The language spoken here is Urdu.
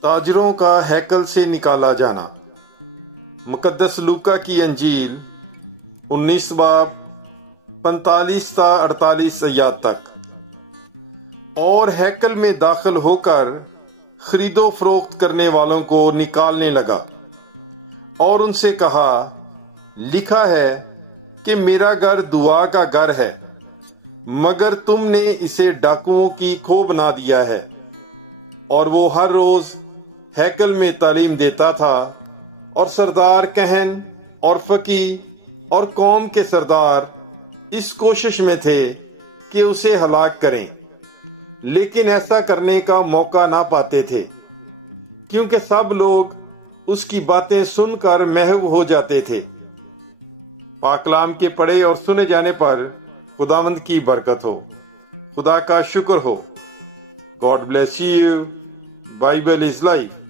تاجروں کا ہیکل سے نکالا جانا۔ مقدس لوکا کی انجیل 19 باب 45 تا 48 آیات تک۔ اور ہیکل میں داخل ہو کر خرید و فروخت کرنے والوں کو نکالنے لگا اور ان سے کہا، لکھا ہے کہ میرا گھر دعا کا گھر ہے، مگر تم نے اسے ڈاکوؤں کی کھو بنا دیا ہے۔ اور وہ ہر روز ہیکل میں تعلیم دیتا تھا، اور سردار کہن اور فقیہ اور قوم کے سردار اس کوشش میں تھے کہ اسے ہلاک کریں، لیکن ایسا کرنے کا موقع نہ پاتے تھے، کیونکہ سب لوگ اس کی باتیں سن کر محو ہو جاتے تھے۔ پاک کلام کے پڑھے اور سنے جانے پر خداوند کی برکت ہو۔ خدا کا شکر ہو۔ God bless you. Bible is life.